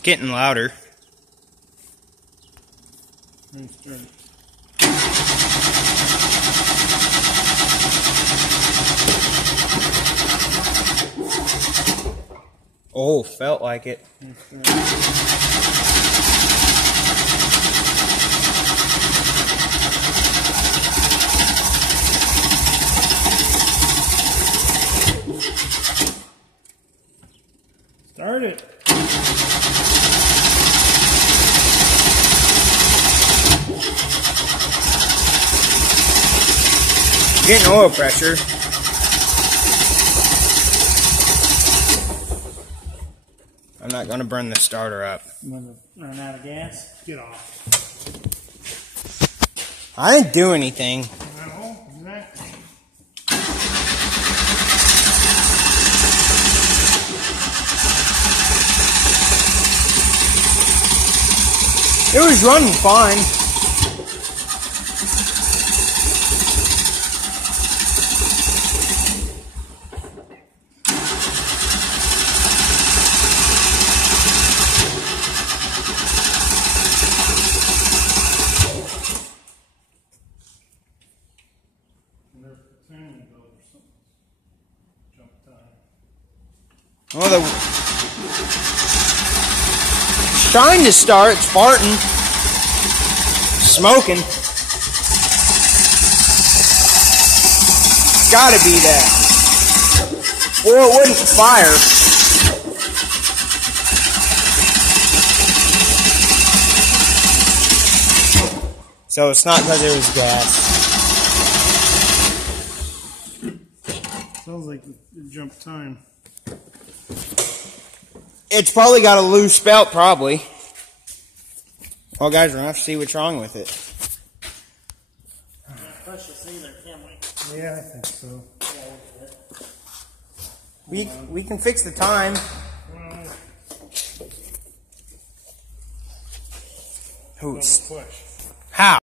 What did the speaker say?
It's getting louder. Nice turn. Oh, felt like it. Start it. Getting oil pressure. I'm not going to burn the starter up. I'm gonna run out of gas. Get off. I didn't do anything. No, exactly. It was running fine. Well, it's trying to start. It's farting. Smoking. Gotta be that. Or it wouldn't fire. So it's not because it was gas. Sounds like it jumped time. It's probably got a loose belt, probably. Well, guys, we're going to have to see what's wrong with it. Yeah, I think so. We can fix the time. Who's? Push. How?